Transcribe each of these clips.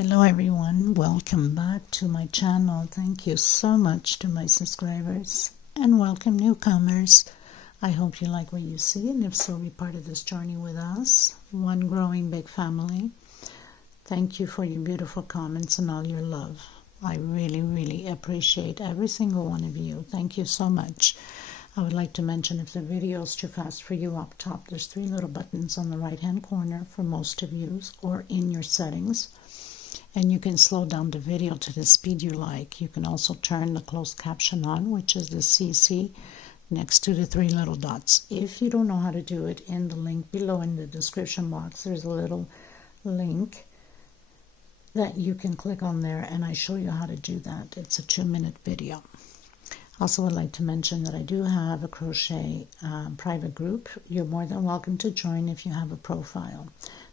Hello everyone, welcome back to my channel. Thank you so much to my subscribers and welcome newcomers. I hope you like what you see, and if so, be part of this journey with us, one growing big family. Thank you for your beautiful comments and all your love. I really appreciate every single one of you. Thank you so much. I would like to mention, if the video is too fast for you, up top there's 3 little buttons on the right hand corner for most of you, or in your settings. And you can slow down the video to the speed you like. You can also turn the closed caption on, which is the CC next to the 3 little dots. If you don't know how to do it, in the link below in the description box, there's a little link that you can click on there, and I show you how to do that. It's a 2-minute video. Also, would like to mention that I do have a crochet private group. You're more than welcome to join if you have a profile.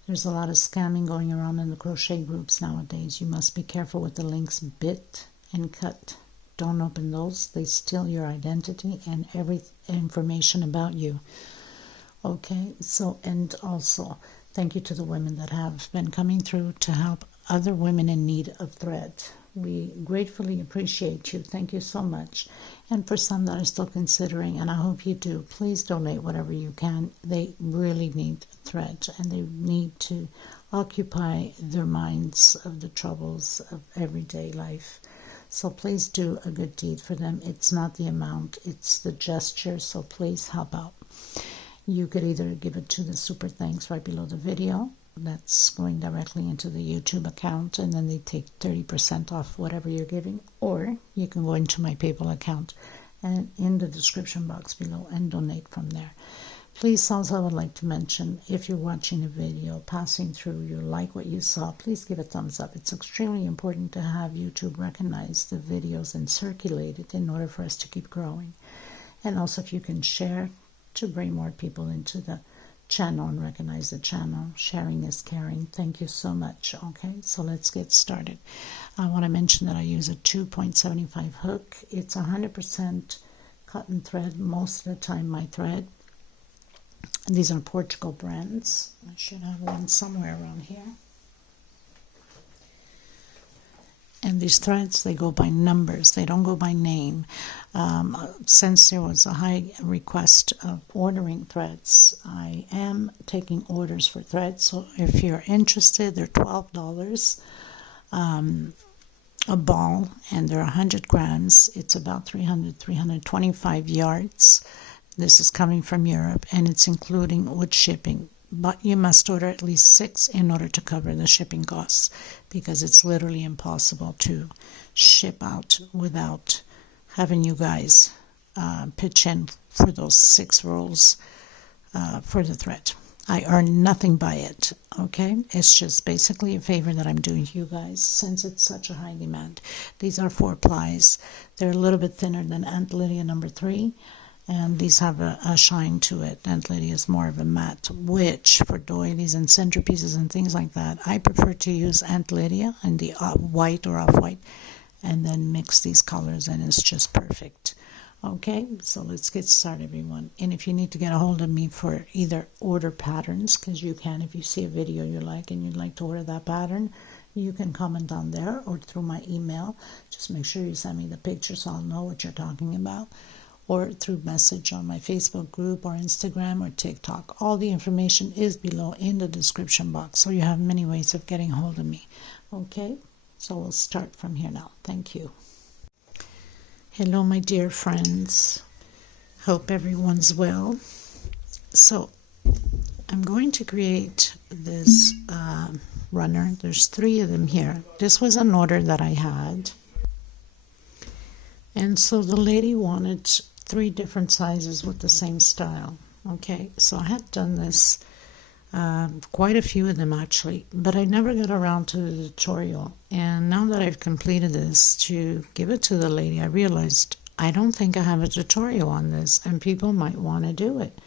There's a lot of scamming going around in the crochet groups nowadays. You must be careful with the links bit and cut. Don't open those. They steal your identity and every information about you. Okay, so, and also thank you to the women that have been coming through to help other women in need of thread. We gratefully appreciate you. Thank you so much. And for some that are still considering, and I hope you do, please donate whatever you can. They really need thread, and they need to occupy their minds of the troubles of everyday life. So please do a good deed for them. It's not the amount, it's the gesture. So please help out. You could either give it to the super thanks right below the video. That's going directly into the YouTube account, and then they take 30% off whatever you're giving, or you can go into my PayPal account and in the description box below and donate from there. Please, also, I would like to mention, if you're watching a video, passing through, you like what you saw, please give a thumbs up. It's extremely important to have YouTube recognize the videos and circulate it in order for us to keep growing. And also, if you can share to bring more people into the channel and recognize the channel. Sharing is caring. Thank you so much. Okay, so let's get started. I want to mention that I use a 2.75 hook. It's 100% cotton thread most of the time, my thread. And these are Portugal brands. I should have one somewhere around here. And these threads, they go by numbers. They don't go by name. Since there was a high request of ordering threads, I am taking orders for threads. So if you're interested, they're $12 a ball, and they're 100 grams. It's about 325 yards. This is coming from Europe, and it's including with shipping. But you must order at least 6 in order to cover the shipping costs, because it's literally impossible to ship out without having you guys pitch in for those 6 rolls for the thread. I earn nothing by it, okay? It's just basically a favor that I'm doing to you guys since it's such a high demand. These are 4 plies. They're a little bit thinner than Aunt Lydia number 3. And these have a shine to it. Aunt Lydia is more of a matte, which for doilies and centerpieces and things like that, I prefer to use Aunt Lydia in the white or off-white, and then mix these colors, and it's just perfect. Okay, so let's get started, everyone. And if you need to get a hold of me for either order patterns, because you can, if you see a video you like and you'd like to order that pattern, you can comment down there or through my email. Just make sure you send me the picture so I'll know what you're talking about, or through message on my Facebook group or Instagram or TikTok. All the information is below in the description box, so you have many ways of getting hold of me. Okay, so we'll start from here now. Thank you. Hello, my dear friends. Hope everyone's well. So I'm going to create this runner. There's 3 of them here. This was an order that I had. And so the lady wanted 3 different sizes with the same style. Okay, so I had done this, quite a few of them actually, but I never got around to the tutorial. And now that I've completed this to give it to the lady, I realized I don't think I have a tutorial on this, and people might want to do it.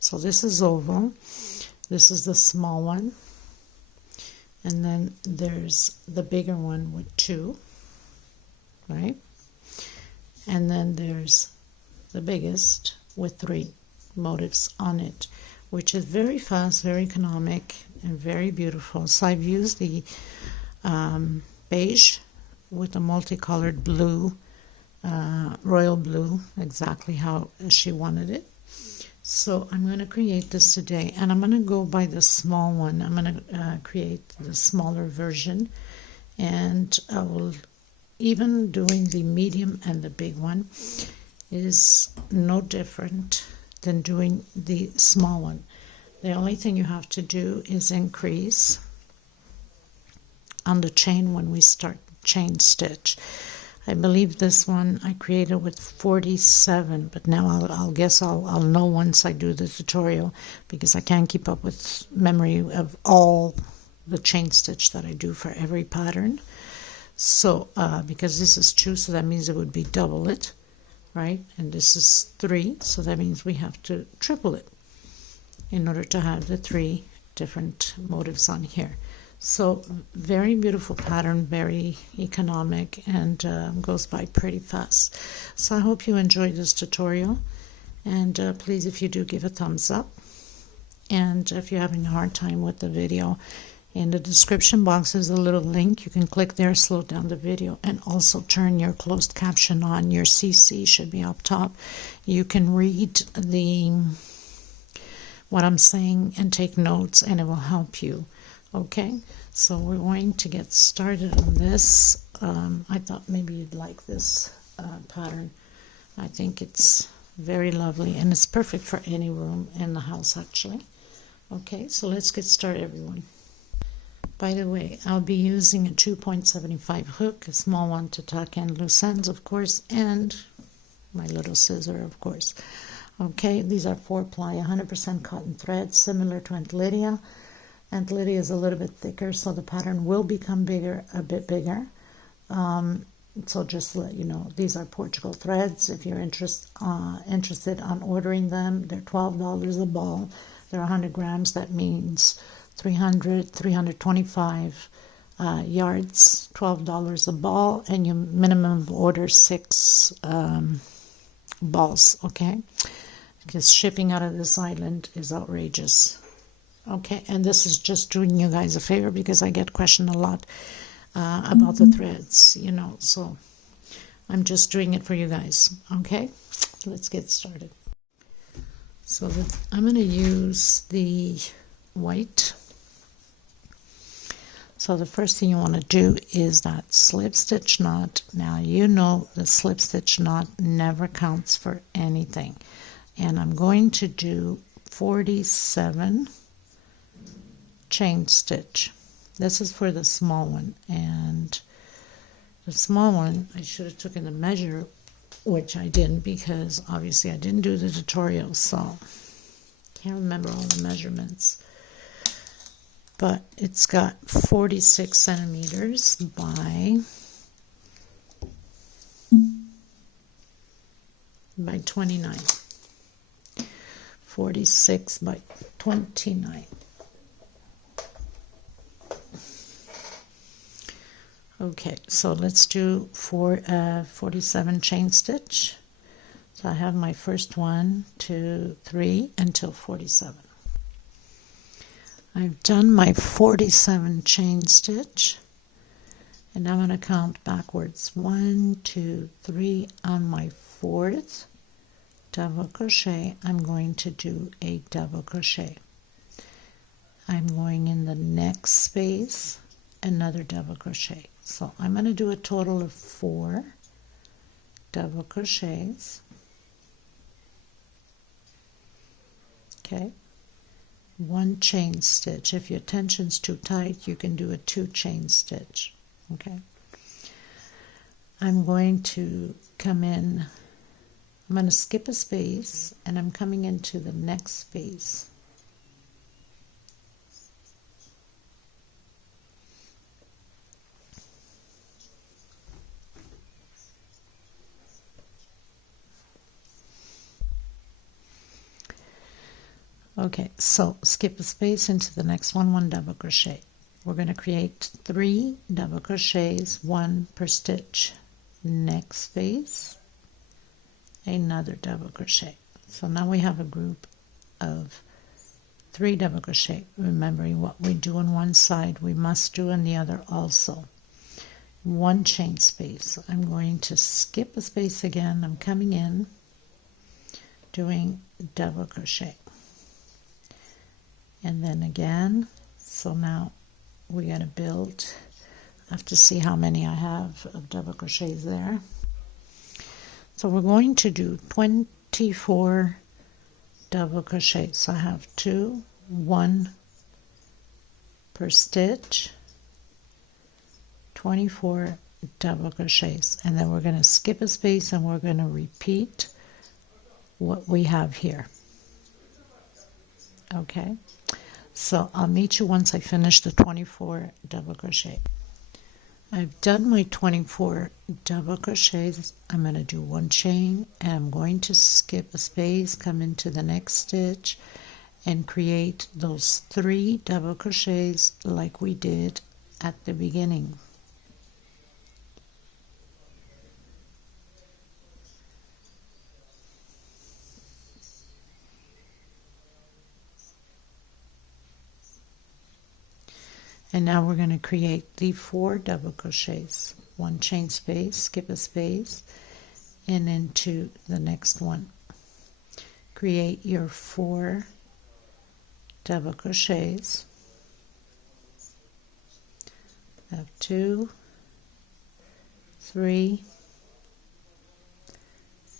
So this is oval. This is the small one. And then there's the bigger one with 2, right? And then there's the biggest with 3 motifs on it, which is very fast, very economic, and very beautiful. So I've used the beige with a multicolored blue, royal blue, exactly how she wanted it. So I'm going to create this today, and I'm going to go by the small one. I'm going to create the smaller version, and I will, even doing the medium and the big one is no different than doing the small one. The only thing you have to do is increase on the chain when we start chain stitch. I believe this one I created with 47, but now I'll guess I'll know once I do the tutorial, because I can't keep up with memory of all the chain stitch that I do for every pattern. So because this is 2, so that means it would be double it, right? And this is 3, so that means we have to triple it in order to have the 3 different motifs on here. So very beautiful pattern, very economic, and goes by pretty fast. So I hope you enjoyed this tutorial, and please, if you do, give a thumbs up. And if you're having a hard time with the video, in the description box is a little link. You can click there, slow down the video, and also turn your closed caption on. Your CC should be up top. You can read what I'm saying and take notes, and it will help you. Okay, so we're going to get started on this. I thought maybe you'd like this pattern. I think it's very lovely, and it's perfect for any room in the house, actually. Okay, so let's get started, everyone. By the way, I'll be using a 2.75 hook, a small one to tuck in loose ends, of course, and my little scissor, of course. Okay, these are 4-ply, 100% cotton thread, similar to Aunt Lydia. Aunt Lydia is a little bit thicker, so the pattern will become bigger, a bit bigger. So just to let you know, these are Portugal threads. If you're interested on ordering them, they're $12 a ball. They're 100 grams. That means 325 yards, $12 a ball, and your minimum order 6 balls, okay? Because shipping out of this island is outrageous. Okay, and this is just doing you guys a favor, because I get questioned a lot about the threads, you know, so I'm just doing it for you guys. Okay, let's get started. So I'm going to use the white. So the first thing you want to do is that slip stitch knot. Now you know the slip stitch knot never counts for anything, and I'm going to do 47 chain stitch. This is for the small one, and the small one I should have taken the measure, which I didn't, because obviously I didn't do the tutorial, so can't remember all the measurements, but it's got 46 centimeters by 29, 46 by 29. Okay, so let's do 47 chain stitch. So I have my first 1, 2, 3 until 47. I've done my 47 chain stitch, and I'm going to count backwards. 1, 2, 3. On my 4th double crochet, I'm going to do a double crochet. I'm going in the next space, another double crochet. So I'm going to do a total of 4 double crochets. Okay, 1 chain stitch. If your tension's too tight, you can do a 2 chain stitch. Okay, I'm going to come in, I'm going to skip a space, and I'm coming into the next space. Okay, so skip a space into the next one, 1 double crochet. We're going to create 3 double crochets, 1 per stitch. Next space, another double crochet. So now we have a group of 3 double crochet. Remembering what we do on one side, we must do on the other also. 1 chain space. I'm going to skip a space again. I'm coming in, doing double crochet, and then again. So now we got to build. I have to see how many I have of double crochets there. So we're going to do 24 double crochets. So I have 2, 1 per stitch, 24 double crochets, and then we're going to skip a space and we're going to repeat what we have here. Okay, so I'll meet you once I finish the 24 double crochet. I've done my 24 double crochets. I'm going to do 1 chain, and I'm going to skip a space, come into the next stitch, and create those 3 double crochets like we did at the beginning. And now we're going to create the 4 double crochets. 1 chain space, skip a space, and into the next one. Create your 4 double crochets. Have 2, 3,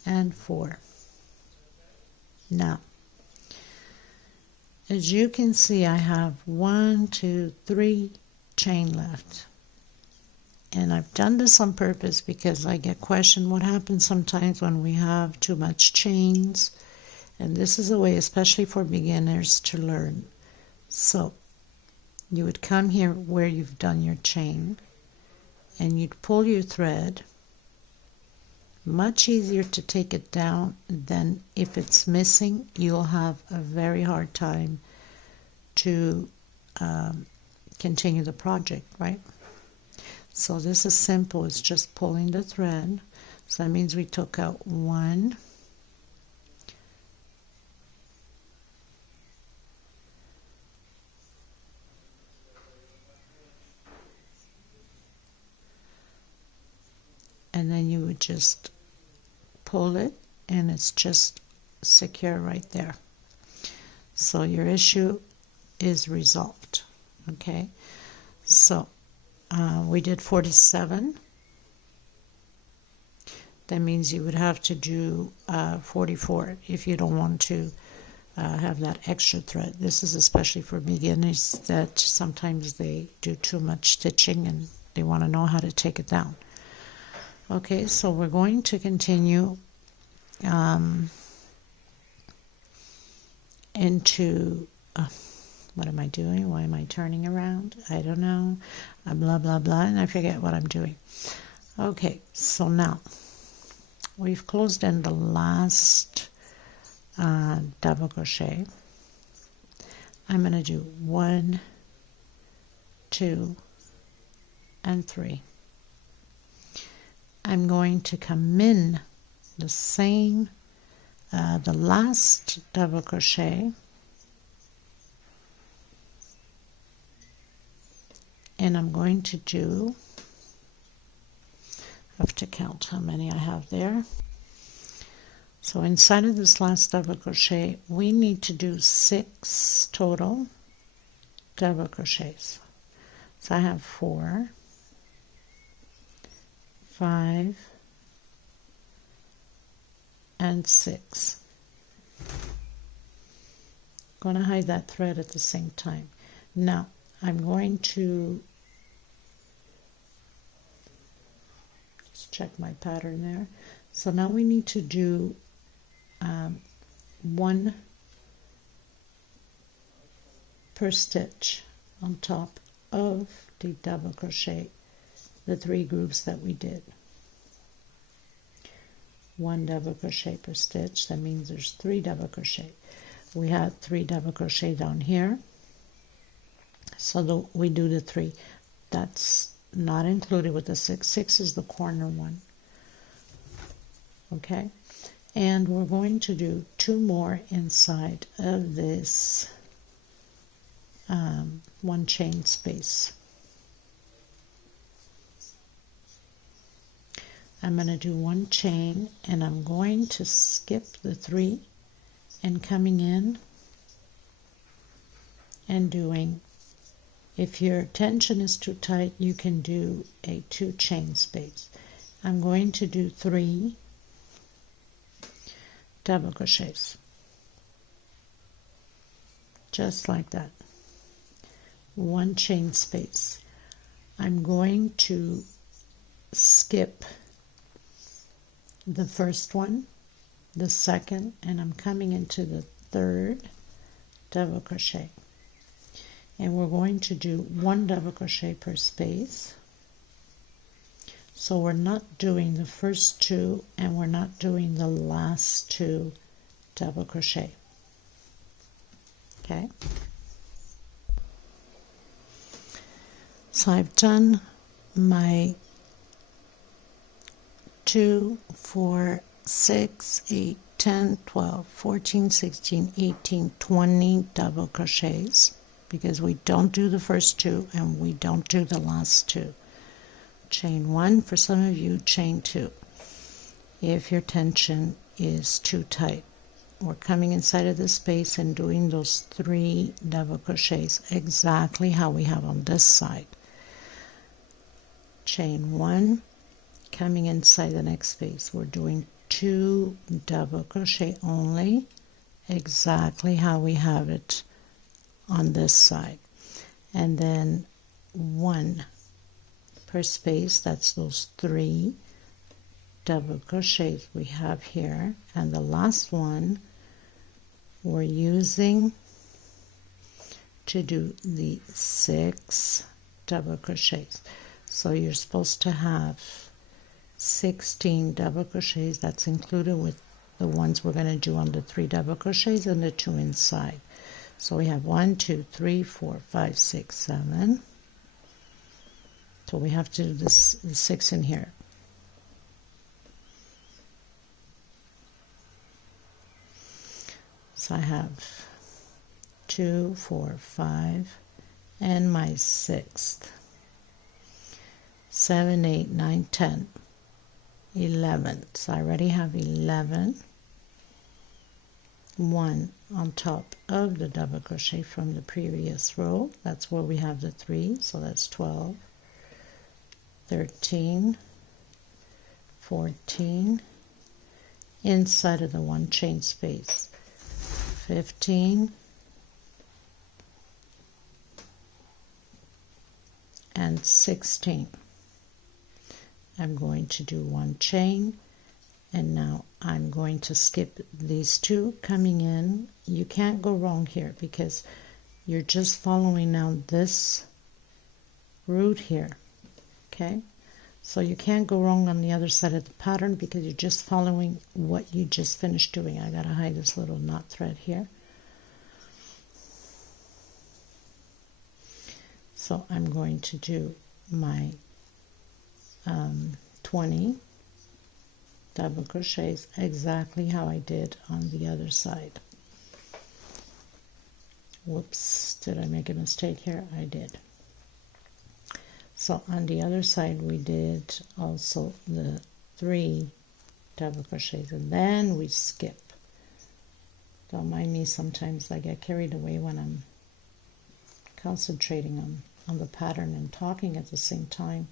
and 4. Now, as you can see, I have 1, 2, 3 chain left. And I've done this on purpose because I get questioned what happens sometimes when we have too much chains. And this is a way, especially for beginners, to learn. So you would come here where you've done your chain, and you'd pull your thread. Much easier to take it down than if it's missing. You'll have a very hard time to continue the project, right? So this is simple. It's just pulling the thread. So that means we took out 1, and then you would just pull it, and it's just secure right there. So your issue is resolved. Okay, so we did 47. That means you would have to do 44 if you don't want to have that extra thread. This is especially for beginners that sometimes they do too much stitching and they want to know how to take it down. Okay, so we're going to continue into what am I doing? Why am I turning around? I don't know. Blah, blah, blah, and I forget what I'm doing. Okay, so now we've closed in the last double crochet. I'm going to do 1, 2, and 3. I'm going to come in the same, the last double crochet, and I'm going to do, I have to count how many I have there. So inside of this last double crochet, we need to do 6 total double crochets. So I have 4, 5, and 6. I'm going to hide that thread at the same time. Now I'm going to just check my pattern there. So now we need to do 1 per stitch on top of the double crochet, the 3 groups that we did. 1 double crochet per stitch. That means there's 3 double crochet. We had 3 double crochet down here, so we do the 3. That's not included with the 6. 6 is the corner one. Okay, and we're going to do 2 more inside of this one chain space. I'm going to do one chain, and I'm going to skip the 3 and coming in and doing, if your tension is too tight, you can do a 2 chain space. I'm going to do 3 double crochets, just like that, 1 chain space. I'm going to skip the first one, the second, and I'm coming into the 3rd double crochet, and we're going to do 1 double crochet per space. So we're not doing the first 2, and we're not doing the last 2 double crochet. Okay, so I've done my 2, 4, 6, 8, 10, 12, 14, 16, 18, 20 double crochets, because we don't do the first 2 and we don't do the last 2. Chain 1 for some of you, chain 2 if your tension is too tight. We're coming inside of the space and doing those 3 double crochets exactly how we have on this side. Chain 1, coming inside the next space, we're doing 2 double crochet only, exactly how we have it on this side, and then 1 per space. That's those 3 double crochets we have here, and the last one we're using to do the 6 double crochets. So you're supposed to have 16 double crochets. That's included with the ones we're going to do on the 3 double crochets and the 2 inside. So we have 1, 2, 3, 4, 5, 6, 7. So we have to do this 6 in here. So I have 2, 4, 5, and my 6th. 7, 8, 9, 10, 11. So I already have 11. 1 on top of the double crochet from the previous row. That's where we have the 3. So that's 12, 13, 14, inside of the 1 chain space, 15, and 16. I'm going to do 1 chain, and now I'm going to skip these 2 coming in. You can't go wrong here because you're just following now this route here. Okay, so you can't go wrong on the other side of the pattern because you're just following what you just finished doing. I gotta hide this little knot thread here. So I'm going to do my 20 double crochets exactly how I did on the other side. Whoops, did I make a mistake here? I did. So on the other side we did also the 3 double crochets, and then we skip. Don't mind me, sometimes I get carried away when I'm concentrating on the pattern and talking at the same time.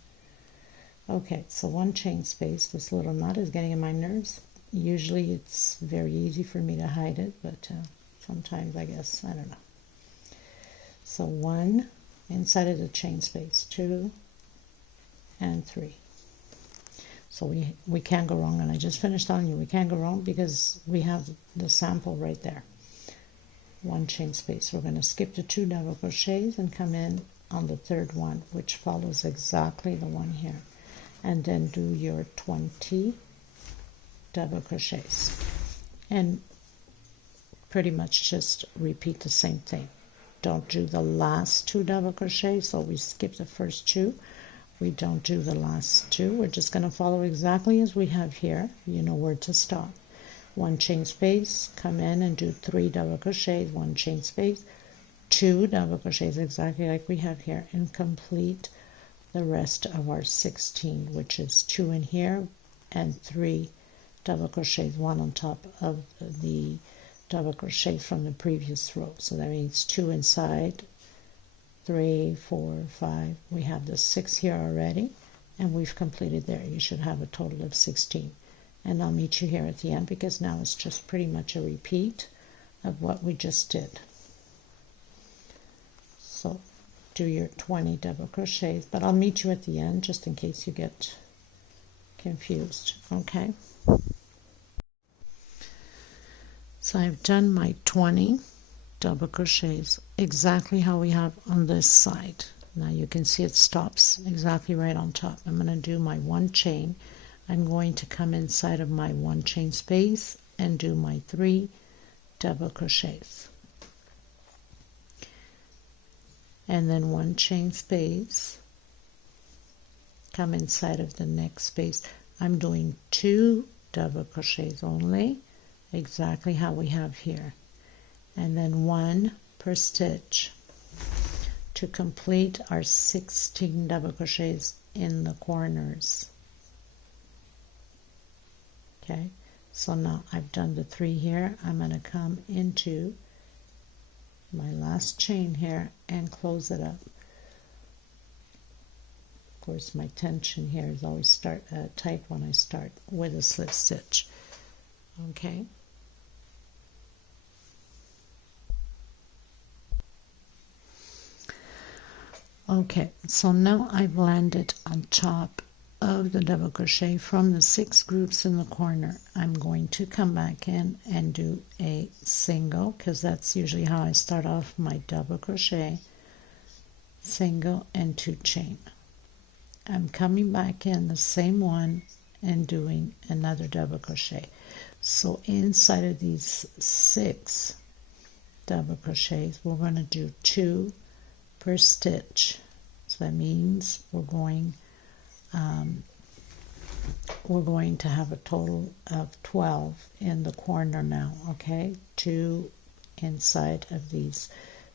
Okay, so 1 chain space. This little knot is getting on my nerves. Usually it's very easy for me to hide it, but sometimes I guess, I don't know. So 1 inside of the chain space, 2 and 3. So we can't go wrong, and I just finished telling you we can't go wrong because we have the sample right there. 1 chain space. We're going to skip the 2 double crochets and come in on the 3rd one, which follows exactly the one here, and then do your 20 double crochets and pretty much just repeat the same thing. Don't do the last 2 double crochets, so we skip the first 2. We don't do the last 2. We're just going to follow exactly as we have here. You know where to stop. 1 chain space, come in and do 3 double crochets, 1 chain space, 2 double crochets exactly like we have here, and complete the rest of our 16, which is 2 in here and 3 double crochets, one on top of the double crochet from the previous row. So that means 2 inside, 3, 4, 5. We have the 6 here already, and we've completed there. You should have a total of 16. And I'll meet you here at the end, because now it's just pretty much a repeat of what we just did. So do your 20 double crochets, but I'll meet you at the end just in case you get confused. Okay, so I've done my 20 double crochets exactly how we have on this side. Now you can see it stops exactly right on top. I'm going to do my 1 chain. I'm going to come inside of my 1 chain space and do my 3 double crochets, and then 1 chain space, come inside of the next space. I'm doing 2 double crochets only, exactly how we have here, and then 1 per stitch to complete our 16 double crochets in the corners. Okay, so now I've done the 3 here. I'm going to come into my last chain here and close it up. Of course, my tension here is always tight when I start with a slip stitch. Okay, okay, so now I've landed on top of the double crochet from the 6 groups in the corner. I'm going to come back in and do a single, because that's usually how I start off my double crochet, single and 2 chain. I'm coming back in the same one and doing another double crochet. So inside of these 6 double crochets, we're going to do 2 per stitch. So that means we're going to have a total of 12 in the corner now. Okay, 2 inside of these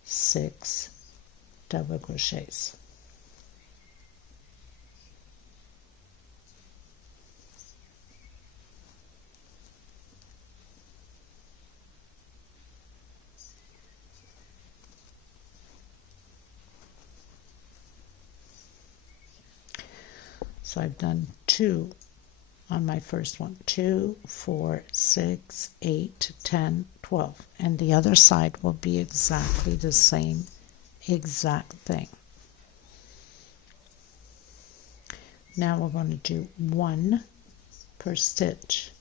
6 double crochets. So I've done 2 on my first one, 2, 4, 6, 8, 10, 12, and the other side will be exactly the same exact thing. Now we're going to do 1 per stitch.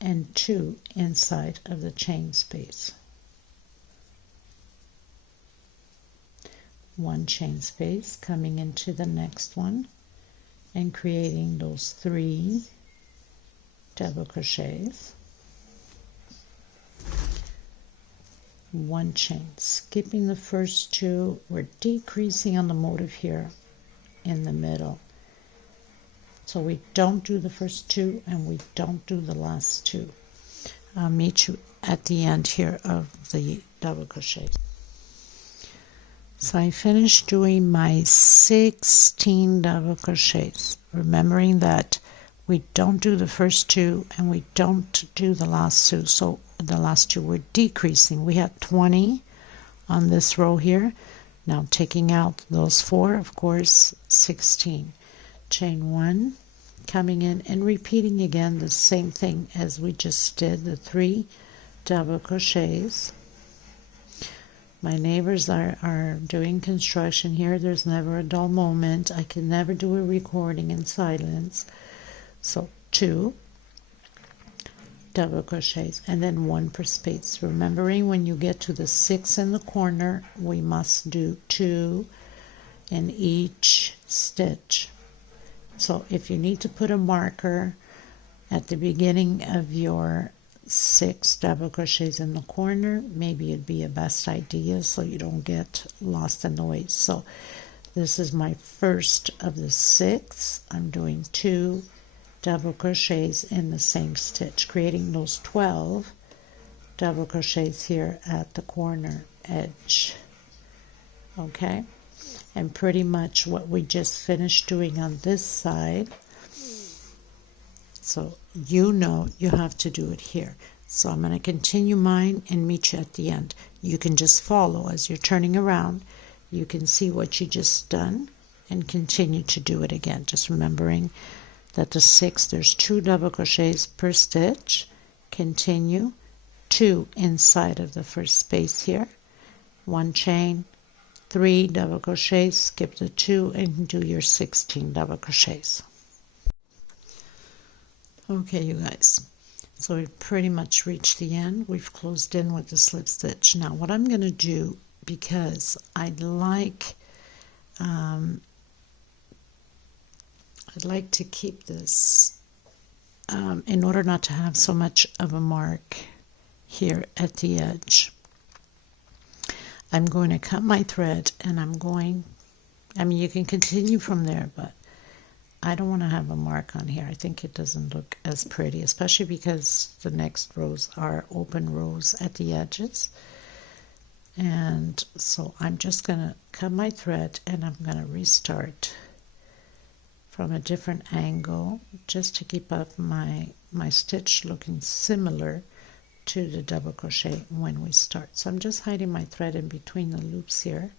And 2 inside of the chain space. 1 chain space coming into the next one and creating those 3 double crochets. 1 chain, skipping the first 2. We're decreasing on the motif here in the middle. So we don't do the first 2 and we don't do the last 2. I'll meet you at the end here of the double crochet. So I finished doing my 16 double crochets, remembering that we don't do the first 2 and we don't do the last 2. So the last 2 we're decreasing. We had 20 on this row here. Now taking out those 4, of course, 16. Chain 1, coming in and repeating again the same thing as we just did, the 3 double crochets. My neighbors are doing construction here. There's never a dull moment. I can never do a recording in silence. So 2 double crochets and then 1 per space. Remembering when you get to the 6 in the corner, we must do 2 in each stitch. So if you need to put a marker at the beginning of your 6 double crochets in the corner. Maybe it'd be a best idea so you don't get lost in the way. So this is my first of the 6. I'm doing 2 double crochets in the same stitch, creating those 12 double crochets here at the corner edge. Okay, and pretty much what we just finished doing on this side, so you know you have to do it here. So I'm going to continue mine and meet you at the end. You can just follow as you're turning around. You can see what you just done and continue to do it again, just remembering that the 6, there's 2 double crochets per stitch. Continue 2 inside of the first space here, 1 chain, 3 double crochets, skip the 2 and do your 16 double crochets. Okay, you guys, so we've pretty much reached the end. We've closed in with the slip stitch. Now what I'm going to do, because I'd like to keep this in order not to have so much of a mark here at the edge, I'm going to cut my thread, and I mean you can continue from there, but I don't want to have a mark on here. I think it doesn't look as pretty, especially because the next rows are open rows at the edges. And so I'm just going to cut my thread, and I'm going to restart from a different angle just to keep up my stitch looking similar to the double crochet when we start. So I'm just hiding my thread in between the loops here.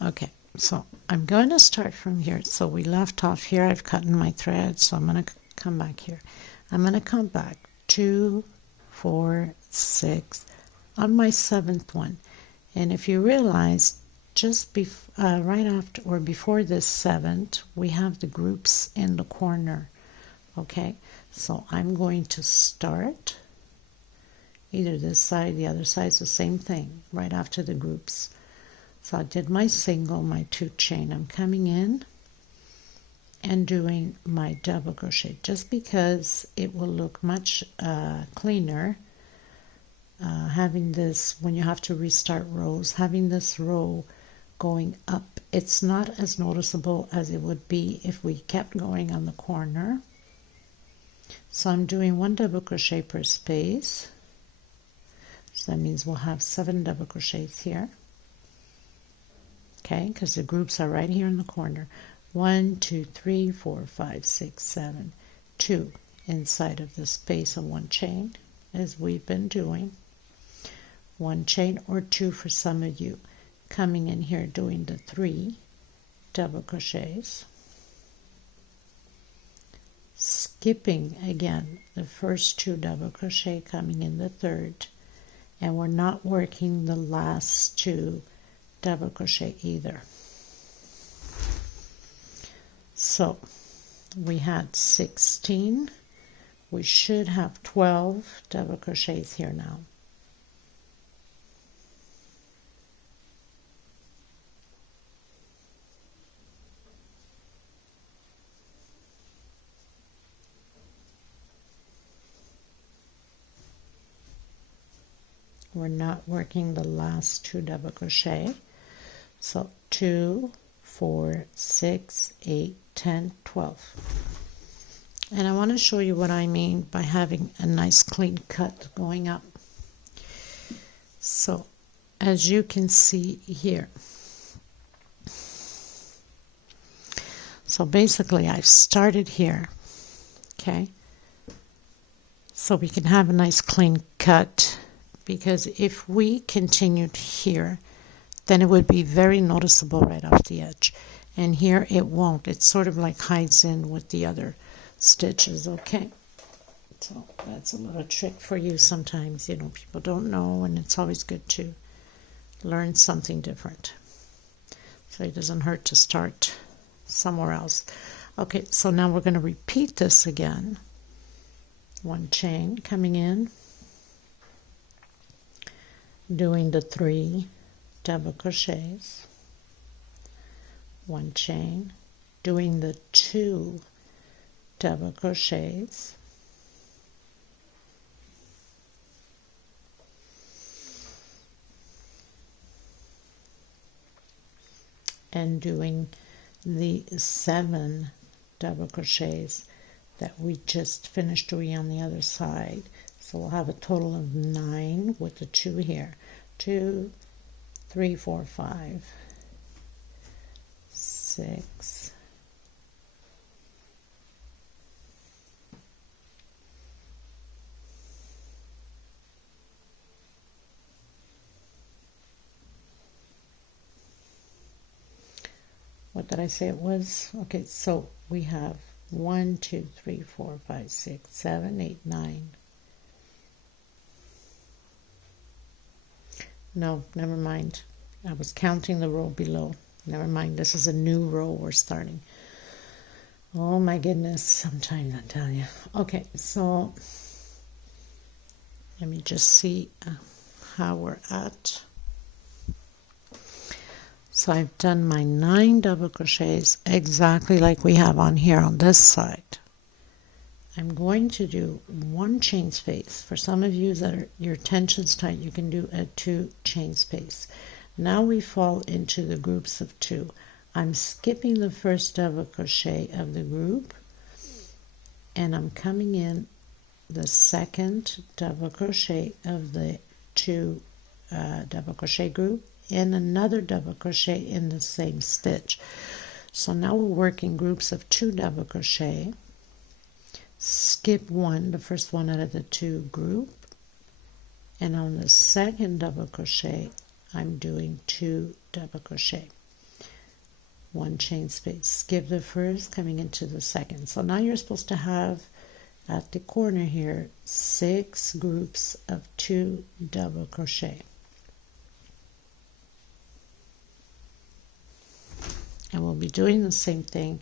Okay, so I'm going to start from here. So we left off here. I've cut in my thread, so I'm going to come back here. I'm going to come back 2, 4, 6 on my 7th one. And if you realize, just right after or before this 7th, we have the groups in the corner. Okay, so I'm going to start either this side, the other side's the same thing, right after the groups. So I did my single, my 2 chain. I'm coming in and doing my double crochet just because it will look much cleaner having this, when you have to restart rows, having this row going up. It's not as noticeable as it would be if we kept going on the corner. So I'm doing 1 double crochet per space. So that means we'll have 7 double crochets here. Okay, because the groups are right here in the corner. 1, 2, 3, 4, 5, 6, 7, 2 inside of the space of 1 chain, as we've been doing. 1 chain or 2 for some of you. Coming in here doing the 3 double crochets. Skipping again the first 2 double crochet, coming in the 3rd, and we're not working the last 2 double crochet either. So we had 16. We should have 12 double crochets here now. We're not working the last 2 double crochet. So 2, 4, 6, 8, 10, 12. And I want to show you what I mean by having a nice clean cut going up. So as you can see here, so basically I've started here, okay, so we can have a nice clean cut, because if we continued here, then it would be very noticeable right off the edge. and here it won't. It sort of like hides in with the other stitches. Okay, so that's a little trick for you. Sometimes, you know, people don't know, and it's always good to learn something different, so it doesn't hurt to start somewhere else. Okay, so now we're going to repeat this again. One chain coming in, doing the 3 double crochets, one chain, doing the 2 double crochets, and doing the 7 double crochets that we just finished doing on the other side. So we'll have a total of 9 with the 2 here. 2, 3, 4, 5, 6, 'What did I say it was? Okay, so we have 1, 2, 3, 4, 5, 6, 7, 8, 9. No, never mind. I was counting the row below. Never mind. This is a new row we're starting. Oh my goodness. Sometimes I tell you. Okay, so let me just see how we're at. So I've done my 9 double crochets exactly like we have on here on this side. I'm going to do 1 chain space. For some of you that are, your tension's tight, you can do a 2 chain space. Now we fall into the groups of 2. I'm skipping the first double crochet of the group, and I'm coming in the second double crochet of the 2 double crochet group, and another double crochet in the same stitch. So now we're working groups of 2 double crochet, skip 1, the first one out of the 2 group, and on the second double crochet I'm doing 2 double crochet, 1 chain space, skip the first, coming into the second. So now you're supposed to have at the corner here 6 groups of 2 double crochet. And we'll be doing the same thing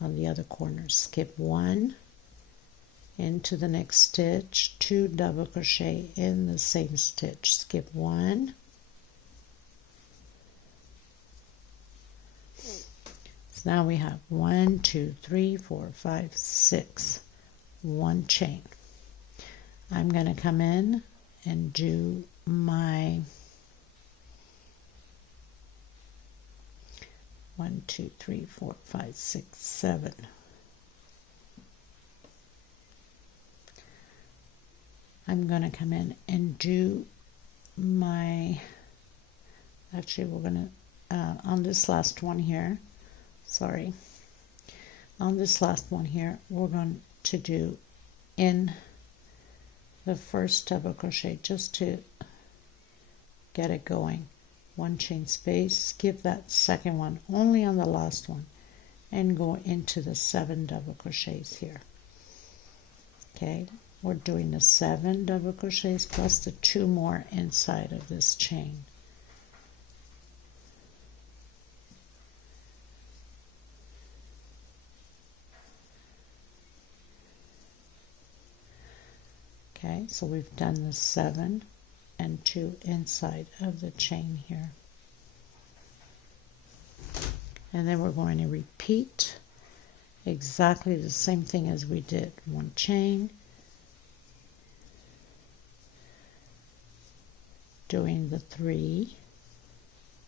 on the other corner. Skip 1 into the next stitch, 2 double crochet in the same stitch, skip 1, so now we have 1, 2, 3, 4, 5, 6, 1 chain. I'm going to come in and do my 1, 2, 3, 4, 5, 6, 7. I'm going to come in and do my, actually we're going to, on this last one here, sorry, on this last one here, we're going to do in the first double crochet just to get it going. 1 chain space, skip that second one, only on the last one, and go into the 7 double crochets here. Okay, we're doing the 7 double crochets plus the 2 more inside of this chain. Okay, so we've done the 7 and 2 inside of the chain here. And then we're going to repeat exactly the same thing as we did. 1 chain, doing the 3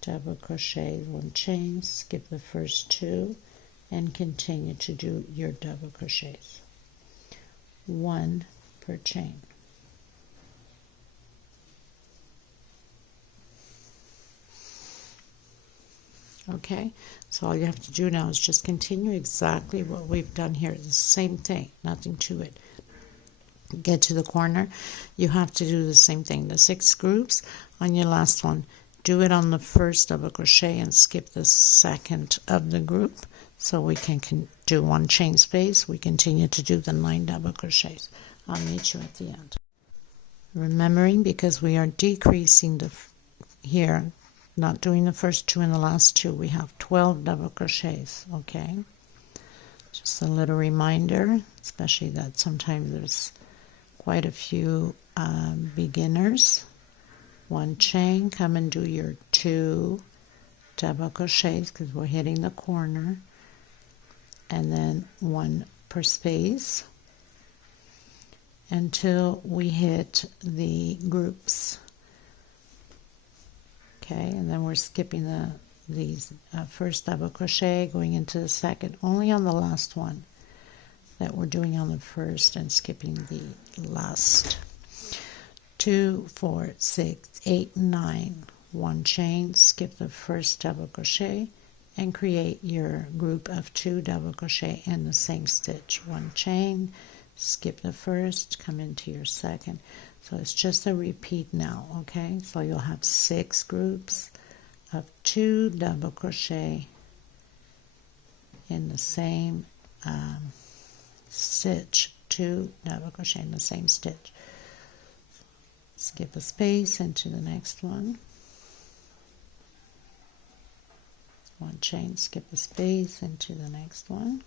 double crochets, 1 chain, skip the first 2, and continue to do your double crochets. 1 per chain. Okay, so all you have to do now is just continue exactly what we've done here. The same thing, nothing to it. Get to the corner, you have to do the same thing. The 6 groups on your last one, do it on the first double crochet and skip the second of the group, so we can do 1 chain space. We continue to do the 9 double crochets. I'll meet you at the end. Remembering, because we are decreasing the here, not doing the first 2 and the last 2, we have 12 double crochets. Okay, just a little reminder, especially that sometimes there's quite a few beginners. 1 chain, come and do your 2 double crochets because we're hitting the corner, and then 1 per space until we hit the groups. Okay, and then we're skipping these first double crochet, going into the second, only on the last one that we're doing on the first, and skipping the last. 2, 4, 6, 8, 9, 1 chain, skip the first double crochet and create your group of 2 double crochet in the same stitch. 1 chain, skip the first, come into your second. So it's just a repeat now. Okay, so you'll have 6 groups of 2 double crochet in the same stitch. 2 double crochet in the same stitch. Skip a space into the next one. 1 chain, skip a space into the next one.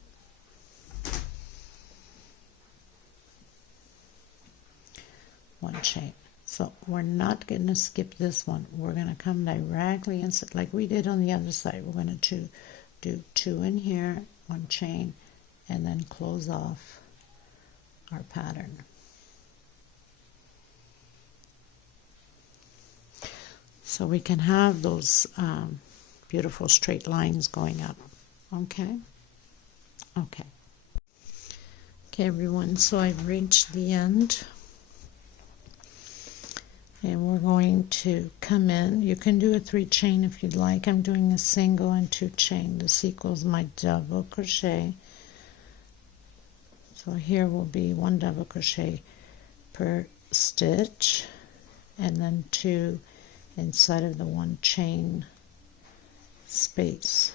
1 chain. So we're not going to skip this one. We're going to come directly inside, like we did on the other side. We're going to do 2 in here, 1 chain, and then close off our pattern. So we can have those beautiful straight lines going up. Okay? Okay. Okay, everyone, so I've reached the end. And we're going to come in. You can do a 3 chain if you'd like. I'm doing a single and 2 chain. This equals my double crochet. So here will be 1 double crochet per stitch, and then 2 inside of the 1 chain space.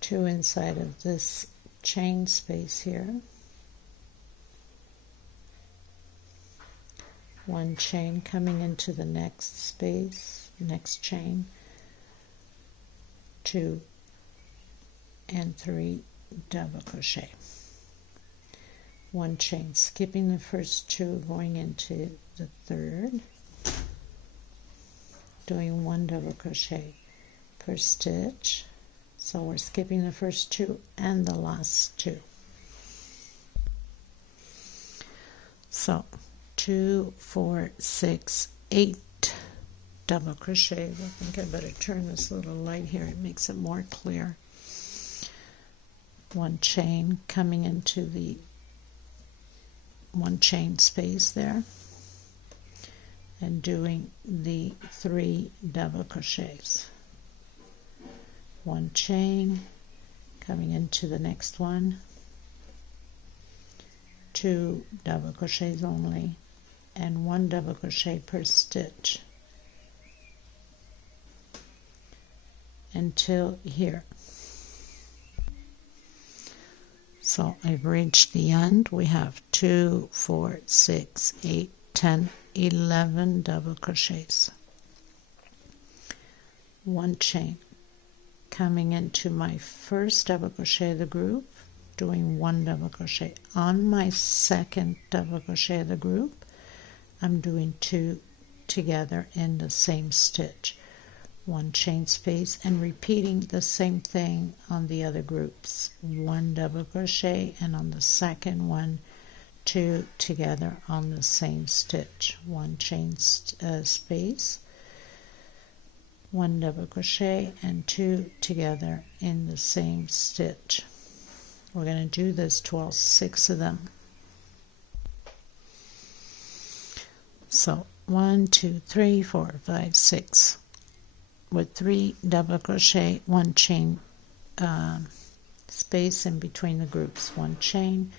Two inside of this chain space here. 1 chain coming into the next space, next chain, 2 and 3 double crochet. 1 chain, skipping the first 2, going into the third, doing 1 double crochet per stitch. So we're skipping the first 2 and the last 2. So 2, 4, 6, 8 double crochets. I think I better turn this little light here. It makes it more clear. 1 chain coming into the 1 chain space there, and doing the 3 double crochets. 1 chain coming into the next one, 2 double crochets only, and 1 double crochet per stitch until here. So I've reached the end. We have 2, 4, 6, 8, 10, 11 double crochets. 1 chain coming into my first double crochet of the group, doing 1 double crochet. On my second double crochet of the group, I'm doing 2 together in the same stitch. 1 chain space, and repeating the same thing on the other groups. 1 double crochet, and on the second one 2 together on the same stitch. 1 chain space, 1 double crochet, and 2 together in the same stitch. We're going to do this to all 6 of them. So 1 2 3 4 5 6 with 3 double crochet, 1 chain space in between the groups. 1 chain,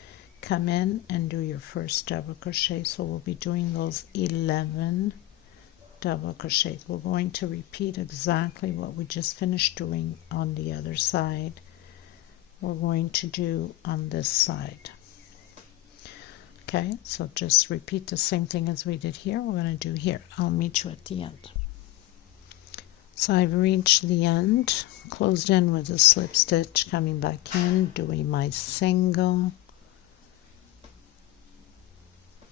come in and do your first double crochet. So we'll be doing those 11 double crochets. We're going to repeat exactly what we just finished doing on the other side. We're going to do on this side. Okay, so just repeat the same thing as we did here. We're going to do here. I'll meet you at the end. So I've reached the end, closed in with a slip stitch, coming back in, doing my single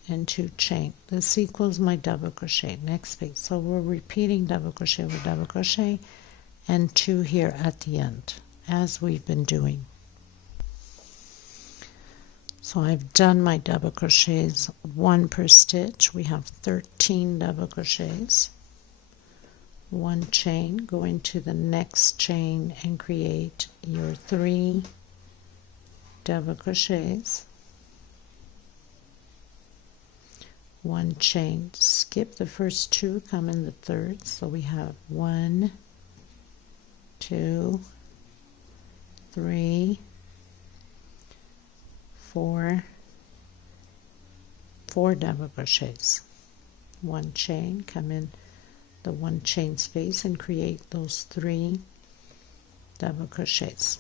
and 2 chain. This equals my double crochet. Next space. So we're repeating double crochet with double crochet and 2 here at the end, as we've been doing. So I've done my double crochets, 1 per stitch. We have 13 double crochets. 1 chain, go into the next chain and create your 3 double crochets. 1 chain, skip the first 2, come in the third. So we have 1 2 3 4 double crochets. 1 chain, come in the 1 chain space and create those 3 double crochets.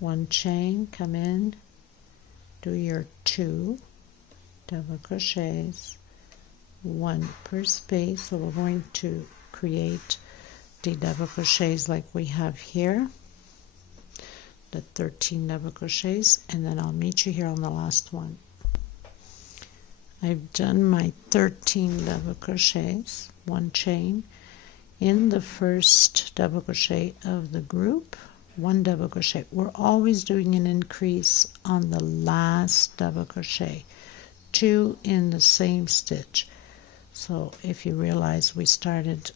One chain, come in, do your 2 double crochets, 1 per space. So we're going to create the double crochets like we have here, the 13 double crochets, and then I'll meet you here on the last one. I've done my 13 double crochets, 1 chain, in the first double crochet of the group, 1 double crochet. We're always doing an increase on the last double crochet, 2 in the same stitch. So if you realize we started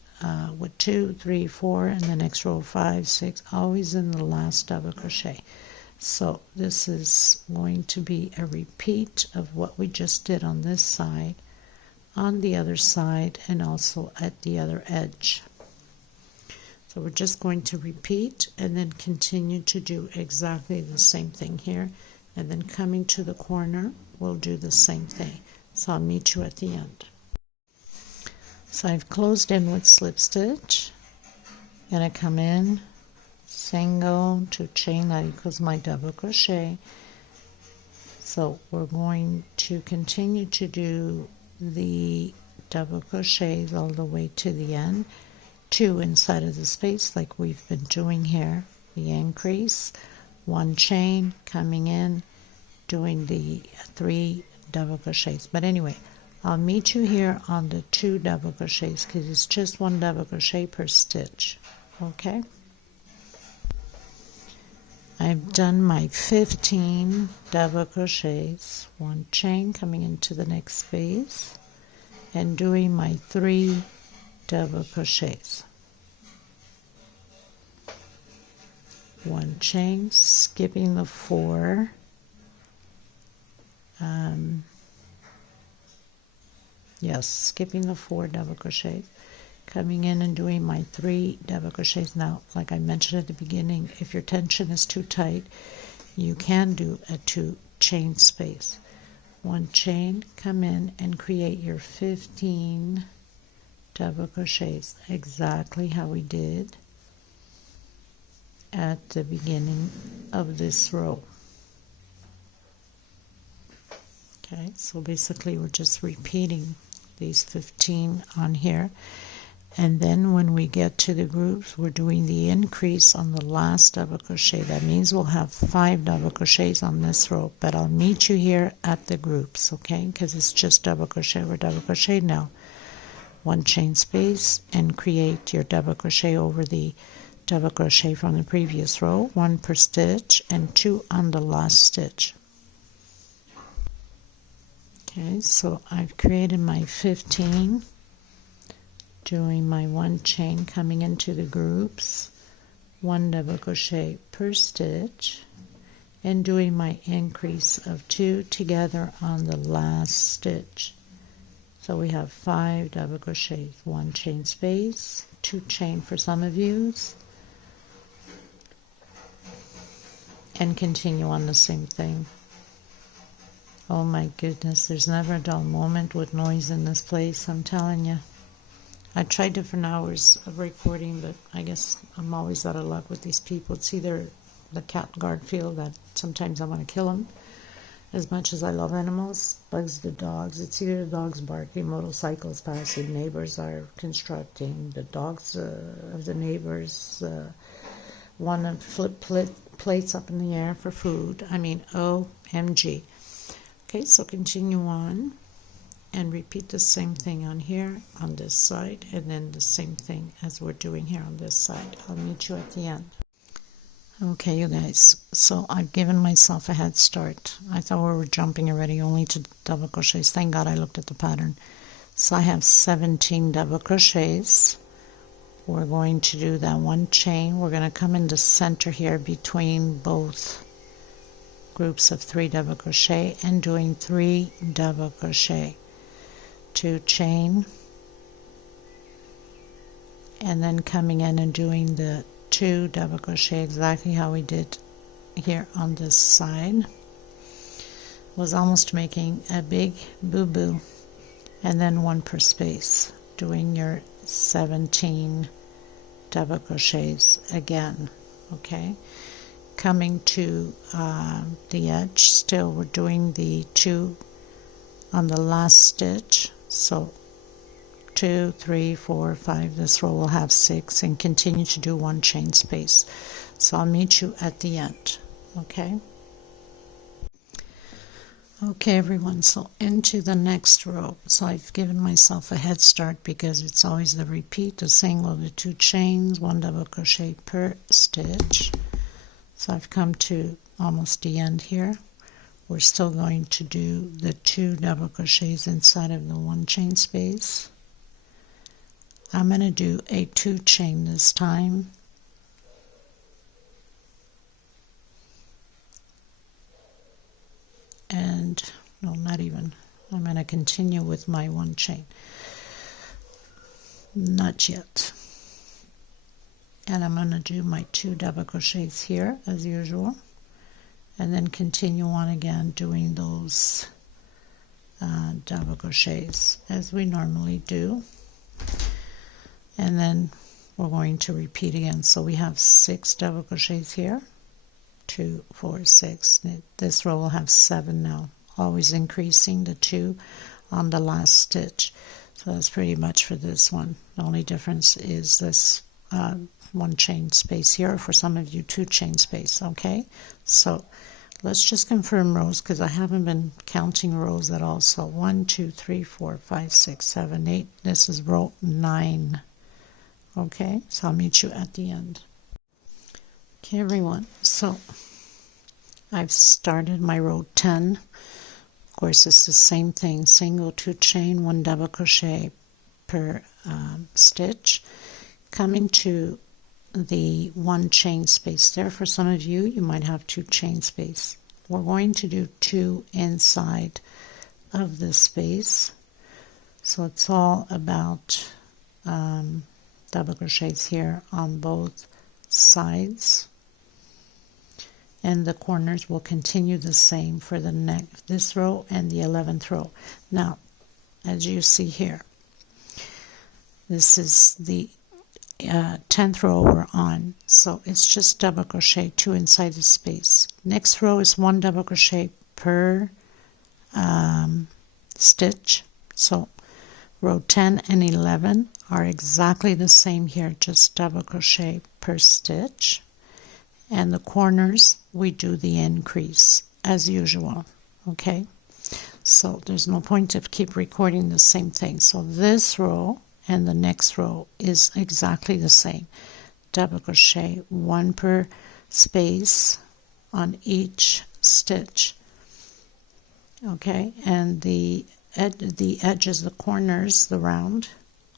with 2 3 4 and the next row 5 6, always in the last double crochet. So this is going to be a repeat of what we just did on this side, on the other side, and also at the other edge. So we're just going to repeat and then continue to do exactly the same thing here, and then coming to the corner we'll do the same thing. So I'll meet you at the end. So I've closed in with slip stitch, and I come in, single, 2 chain, that equals my double crochet. So we're going to continue to do the double crochets all the way to the end, 2 inside of the space like we've been doing here, the increase, 1 chain, coming in, doing the 3 double crochets. But anyway, I'll meet you here on the 2 double crochets because it's just 1 double crochet per stitch. Okay, I've done my 15 double crochets, 1 chain, coming into the next space and doing my 3 double crochets, 1 chain, skipping the 4, skipping the 4 double crochets, coming in and doing my 3 double crochets. Now, like I mentioned at the beginning, if your tension is too tight, you can do a 2 chain space. 1 chain, come in and create your 15 double crochets, exactly how we did at the beginning of this row. Okay, so basically we're just repeating these 15 on here, And then when we get to the groups, we're doing the increase on the last double crochet. That means we'll have 5 double crochets on this row, but I'll meet you here at the groups, okay? Because it's just double crochet over double crochet now. 1 chain space and create your double crochet over the double crochet from the previous row, 1 per stitch and 2 on the last stitch. Okay, so I've created my 15, doing my 1 chain coming into the groups, 1 double crochet per stitch, and doing my increase of 2 together on the last stitch. So we have 5 double crochets, 1 chain space, 2 chain for some of you, and continue on the same thing. Oh my goodness, there's never a dull moment with noise in this place, I'm telling you. I tried different hours of recording, but I guess I'm always out of luck with these people. It's either the cat Garfield that sometimes I want to kill him. As much as I love animals, bugs the dogs. It's either the dogs barking, motorcycles passing, neighbors are constructing, the dogs of the neighbors want to flip plates up in the air for food. I mean, OMG. Okay, so continue on and repeat the same thing on here, on this side, and then the same thing as we're doing here on this side. I'll meet you at the end. Okay, you guys, so I've given myself a head start. I thought we were jumping already only to double crochets. Thank God I looked at the pattern. So I have 17 double crochets. We're going to do that 1 chain. We're going to come in the center here between both groups of 3 double crochet and doing 3 double crochet. 2 chain. And then coming in and doing the 2 double crochet exactly how we did here on this side. Was almost making a big boo-boo, and then 1 per space, doing your 17 double crochets again. Okay, coming to the edge, still we're doing the 2 on the last stitch, so 2, 3, 4, 5, this row will have 6, and continue to do 1 chain space. So I'll meet you at the end. Okay, everyone, so into the next row. So I've given myself a head start because it's always the repeat, the single, the 2 chains, 1 double crochet per stitch. So I've come to almost the end here. We're still going to do the 2 double crochets inside of the 1 chain space. I'm going to do a 2 chain this time, and no, not even. I'm going to continue with my 1 chain. Not yet. And I'm going to do my 2 double crochets here as usual, and then continue on again doing those double crochets as we normally do. And then we're going to repeat again. So we have 6 double crochets here, 2, 4, 6. This row will have 7 now, always increasing the 2 on the last stitch. So that's pretty much for this one. The only difference is this 1 chain space here, for some of you 2 chain space. Okay, so let's just confirm rows because I haven't been counting rows at all. So 1, 2, 3, 4, 5, 6, 7, 8. This is row 9. Okay, so I'll meet you at the end. Okay, everyone, so I've started my row 10. Of course, it's the same thing, single, 2 chain, 1 double crochet per stitch. Coming to the 1 chain space there, for some of you, you might have 2 chain space. We're going to do 2 inside of this space. So it's all about double crochets here on both sides, and the corners will continue the same for the this row and the 11th row. Now, as you see here, this is the 10th row we're on, so it's just double crochet 2 inside the space. Next row is 1 double crochet per stitch, so row 10 and 11 are exactly the same here, just double crochet per stitch, and the corners we do the increase as usual. Okay, so there's no point of keep recording the same thing. So this row and the next row is exactly the same. Double crochet 1 per space on each stitch. Okay, and the edges, the corners, the round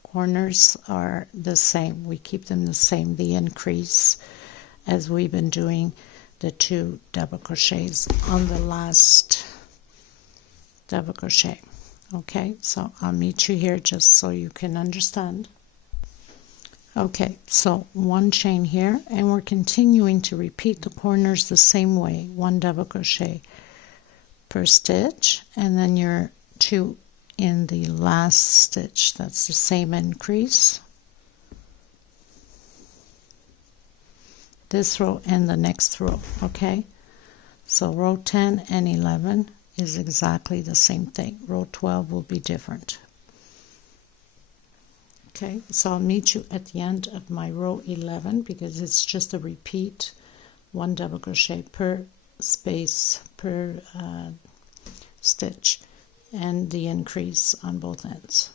corners are the same. We keep them the same, the increase, as we've been doing the 2 double crochets on the last double crochet. Okay, so I'll meet you here just so you can understand. Okay, so 1 chain here, and we're continuing to repeat the corners the same way. 1 double crochet per stitch, and then your 2 in the last stitch. That's the same increase. This row and the next row. Okay, so row 10 and 11 is exactly the same thing. Row 12 will be different. Okay, so I'll meet you at the end of my row 11 because it's just a repeat. 1 double crochet per space per stitch, and the increase on both ends.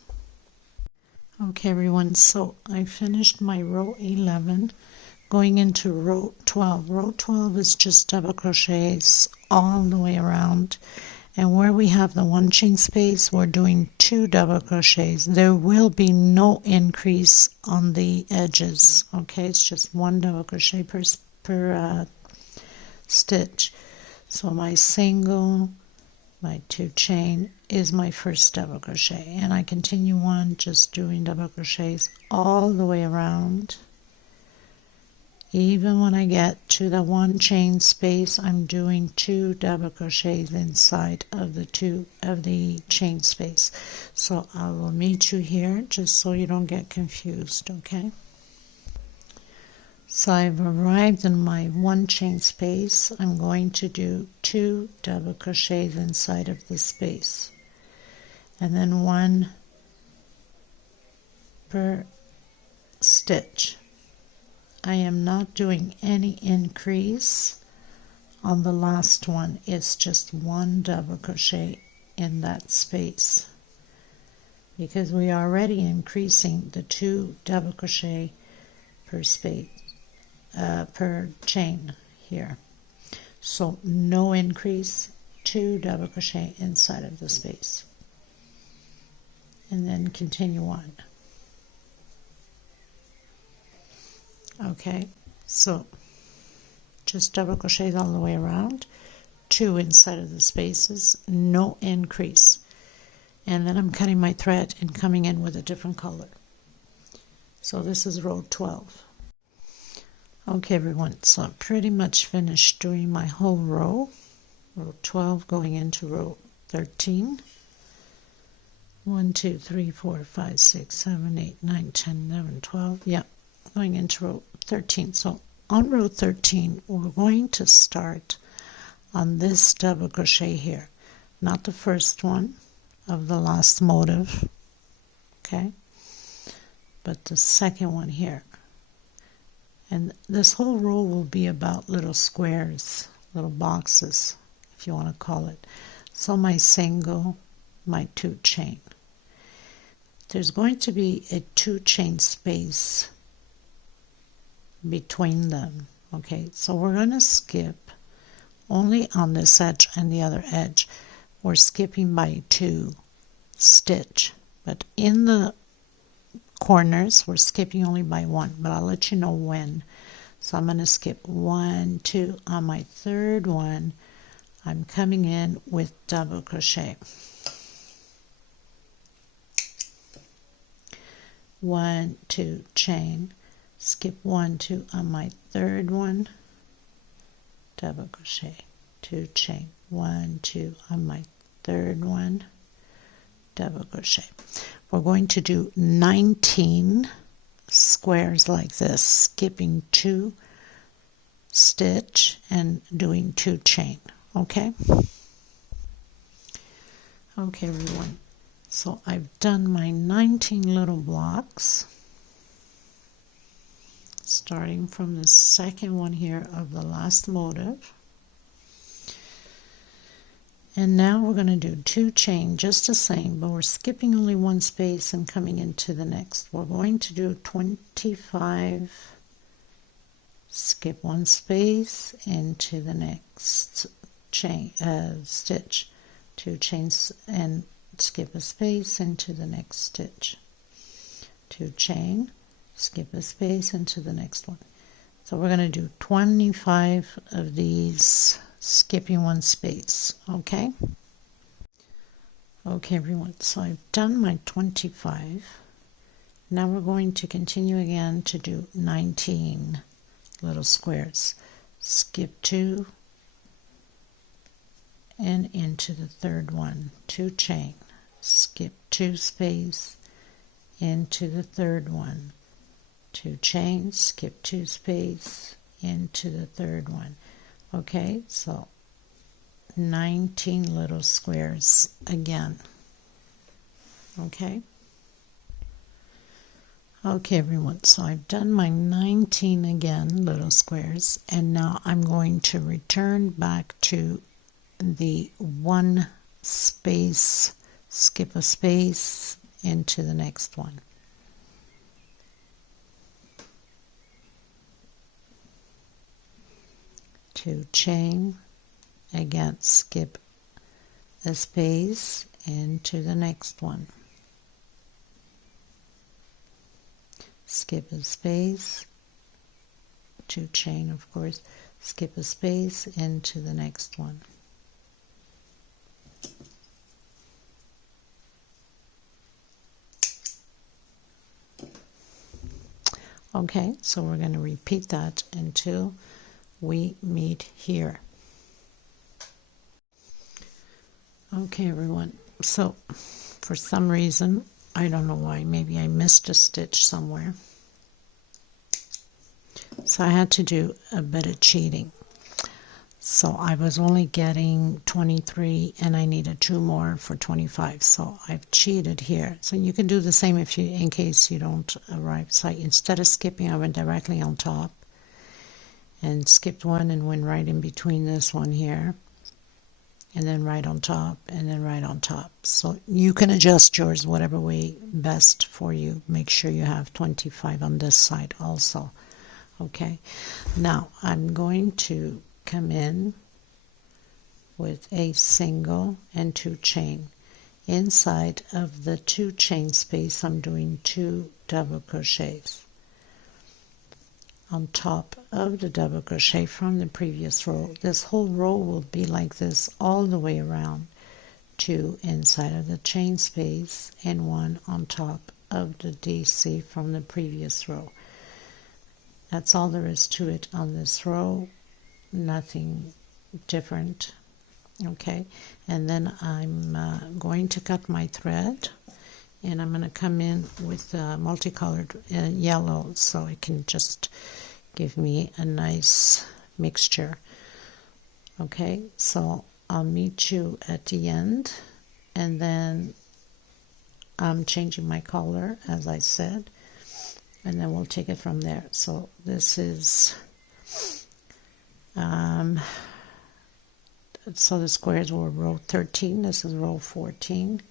Okay everyone, so I finished my row 11, going into row 12. Row 12 is just double crochets all the way around, and where we have the 1 chain space, we're doing 2 double crochets. There will be no increase on the edges. Okay, it's just 1 double crochet per stitch. So my single, my 2 chain is my first double crochet, and I continue on just doing double crochets all the way around. Even when I get to the 1 chain space, I'm doing 2 double crochets inside of the chain space. So I will meet you here just so you don't get confused. Okay, so I've arrived in my 1 chain space. I'm going to do 2 double crochets inside of the space, and then 1 per stitch. I am not doing any increase on the last one. It's just 1 double crochet in that space because we are already increasing the 2 double crochet per space per chain here. So no increase, 2 double crochet inside of the space, and then continue on. Okay, so just double crochets all the way around, 2 inside of the spaces, no increase, and then I'm cutting my thread and coming in with a different color. So this is row 12. Okay everyone, so I'm pretty much finished doing my whole row 12 going into row 13. 1 2 3 4 5 6 7 8 9 10 11 12. Yeah, going into row 13. So on row 13 we're going to start on this double crochet here, not the first one of the last motive, okay, but the second one here. And this whole row will be about little squares, little boxes, if you want to call it. So my single, my 2 chain. There's going to be a 2 chain space between them. Okay, so we're going to skip only on this edge and the other edge. We're skipping by 2 stitch, but in the corners we're skipping only by 1, but I'll let you know when. So I'm going to skip 1 2 on my third one. I'm coming in with double crochet, 1 2 chain, skip 1 2 on my third one, double crochet, 2 chain, 1 2 on my third one, double crochet. We're going to do 19 squares like this, skipping 2 stitch and doing 2 chain. Okay, everyone, So I've done my 19 little blocks, starting from the second one here of the last motif. And now we're going to do 2 chain just the same, but we're skipping only 1 space and coming into the next. We're going to do 25, skip 1 space into the next chain stitch, 2 chains and skip a space into the next stitch, 2 chain, skip a space into the next one. So we're going to do 25 of these, skipping 1 space. Okay everyone, so I've done my 25. Now we're going to continue again to do 19 little squares. Skip 2 and into the third one, 2 chain, skip 2 space into the third one, 2 chain, skip 2 space into the third one. Okay, so 19 little squares again. Okay everyone, so I've done my 19 again little squares, and now I'm going to return back to the 1 space, skip a space into the next one. Two chain, again skip a space into the next one, skip a space, 2 chain of course, skip a space into the next one. Okay, so we're going to repeat that until we meet here. Okay everyone, so for some reason, I don't know why, maybe I missed a stitch somewhere, so I had to do a bit of cheating. So I was only getting 23 and I needed 2 more for 25, so I've cheated here. So you can do the same if you, in case you don't arrive. So instead of skipping, I went directly on top and skipped 1 and went right in between this one here, and then right on top, and then right on top. So you can adjust yours whatever way best for you. Make sure you have 25 on this side also. Okay, now I'm going to come in with a single and 2 chain. Inside of the 2 chain space, I'm doing 2 double crochets. On top of the double crochet from the previous row, this whole row will be like this all the way around. 2 inside of the chain space and 1 on top of the DC from the previous row. That's all there is to it on this row, nothing different. Okay, and then I'm going to cut my thread, and I'm going to come in with multicolored yellow, so it can just give me a nice mixture. Okay, so I'll meet you at the end, and then I'm changing my color as I said, and then we'll take it from there. So this is so the squares were row 13, this is row 14.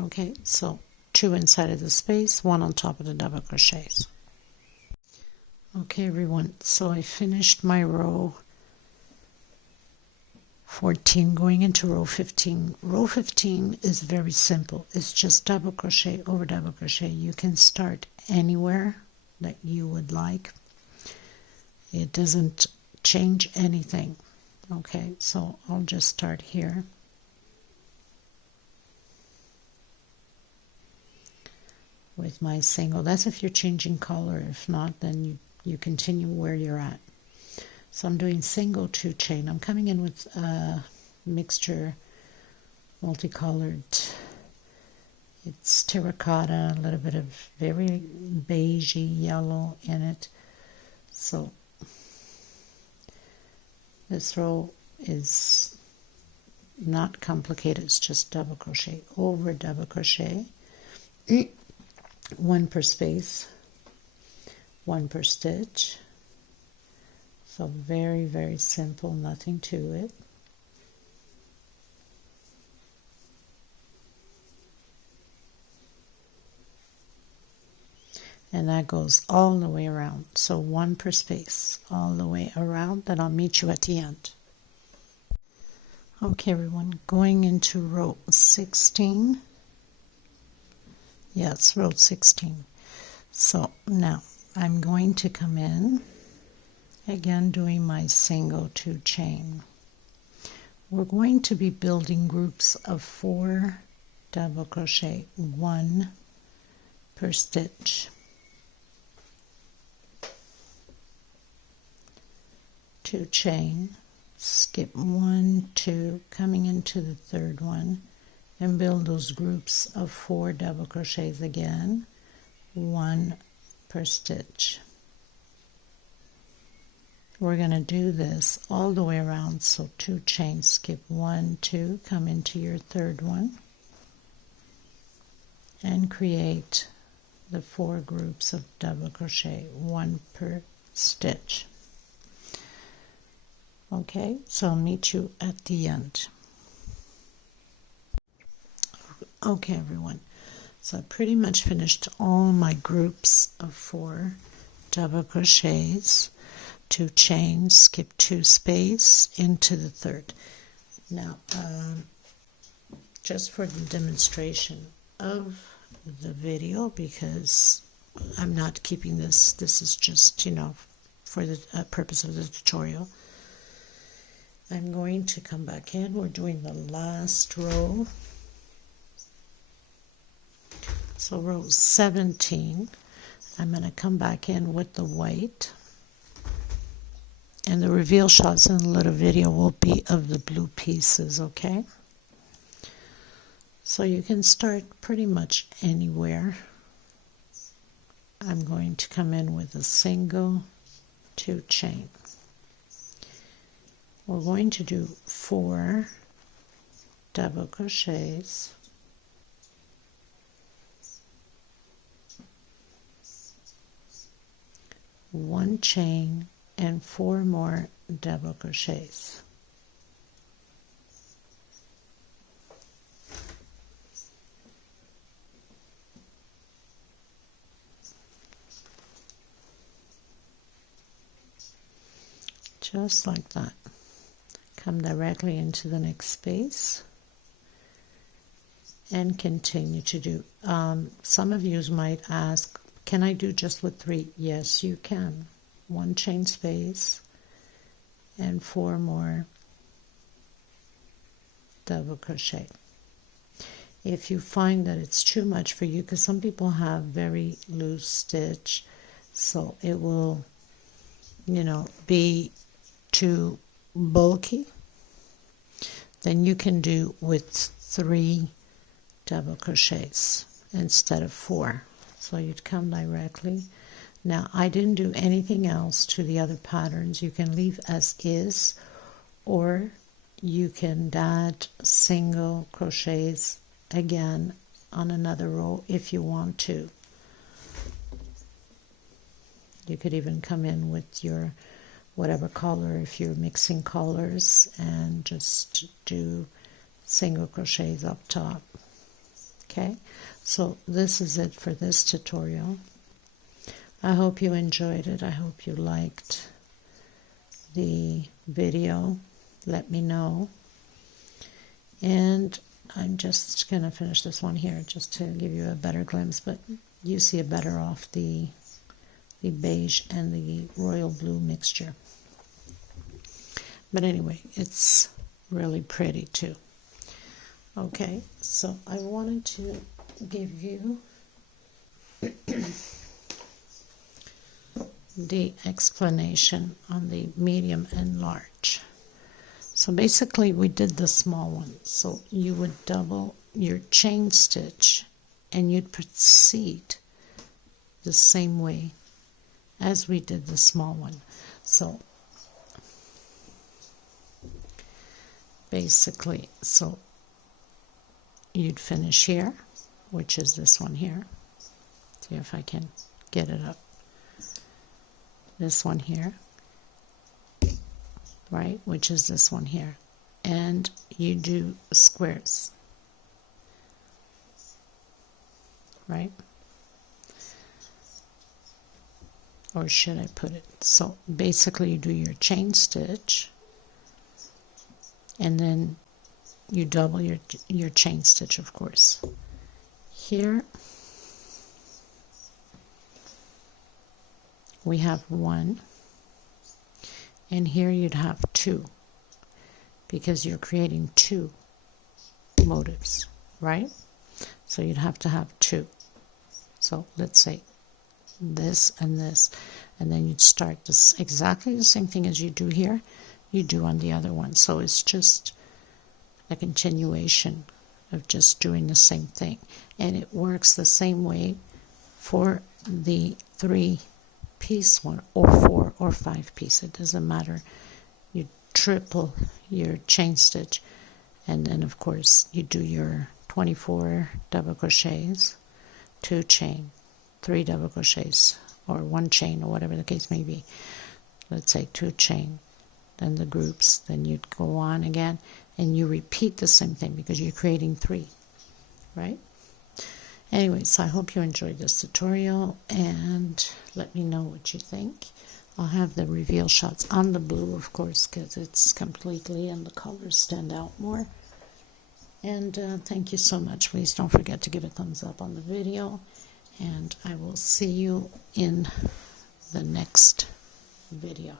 Okay, so 2 inside of the space, 1 on top of the double crochets. Okay everyone, so I finished my row 14 going into row 15. Row 15 is very simple. It's just double crochet over double crochet. You can start anywhere that you would like. It doesn't change anything. Okay, so I'll just start here. With my single. That's if you're changing color. If not, then you continue where you're at. So I'm doing single 2 chain. I'm coming in with a mixture, multicolored. It's terracotta, a little bit of very beigey yellow in it. So this row is not complicated, it's just double crochet over double crochet, one per space, one per stitch. So very, very simple, nothing to it. And that goes all the way around. So one per space, all the way around. Then I'll meet you at the end. Okay, everyone, going into row 16. Yes, row 16. So now I'm going to come in, again doing my single 2 chain. We're going to be building groups of 4 double crochet, 1 per stitch. 2 chain, skip 1, 2, coming into the third one, and build those groups of 4 double crochets again, 1 per stitch. We're going to do this all the way around, so 2 chains, skip 1, 2, come into your third one, and create the 4 groups of double crochet, 1 per stitch. Okay, so I'll meet you at the end. Okay, everyone, so I pretty much finished all my groups of 4 double crochets, 2 chains, skip 2 space into the third. Now, just for the demonstration of the video, because I'm not keeping this is just, for the purpose of the tutorial, I'm going to come back in. We're doing the last row. So row 17, I'm going to come back in with the white. And the reveal shots in the little video will be of the blue pieces, okay? So you can start pretty much anywhere. I'm going to come in with a single 2 chain. We're going to do 4 double crochets, one chain, and 4 more double crochets. Just like that. Come directly into the next space and continue to do. Some of you might ask, can I do just with 3? Yes, you can. 1 chain space and 4 more double crochet. If you find that it's too much for you, because some people have very loose stitch, so it will, be too bulky, then you can do with 3 double crochets instead of 4. So you'd come directly. Now I didn't do anything else to the other patterns. You can leave as is, or you can add single crochets again on another row if you want to. You could even come in with your whatever color if you're mixing colors and just do single crochets up top. Okay, so this is it for this tutorial. I hope you enjoyed it. I hope you liked the video. Let me know. And I'm just going to finish this one here just to give you a better glimpse, but you see it better off the beige and the royal blue mixture. But anyway, it's really pretty too. Okay, so I wanted to give you the explanation on the medium and large. So basically we did the small one. So you would double your chain stitch and you'd proceed the same way as we did the small one. So basically, so you'd finish here, which is this one here. See if I can get it up. This one here, right, which is this one here. And you do squares, right? Or should I put it? So basically you do your chain stitch, and then you double your chain stitch, of course. Here we have 1, and here you'd have 2, because you're creating 2 motifs, right? So you'd have to have 2. So let's say this, and then you'd start this exactly the same thing as you do here, you do on the other one. So it's just a continuation of just doing the same thing, and it works the same way for the 3-piece one, or 4 or 5-piece, it doesn't matter. You triple your chain stitch, and then of course you do your 24 double crochets, 2 chain, 3 double crochets, or 1 chain, or whatever the case may be. Let's say 2 chain, then the groups, then you'd go on again, and you repeat the same thing because you're creating 3, right? Anyways, I hope you enjoyed this tutorial, and let me know what you think. I'll have the reveal shots on the blue, of course, because it's completely, and the colors stand out more. And thank you so much. Please don't forget to give a thumbs up on the video, and I will see you in the next video.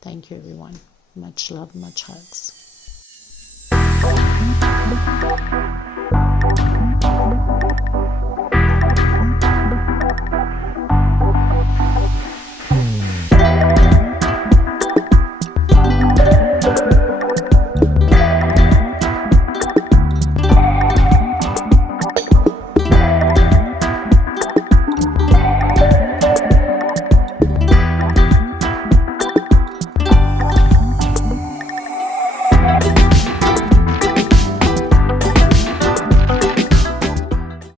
Thank you, everyone. Much love, much hugs.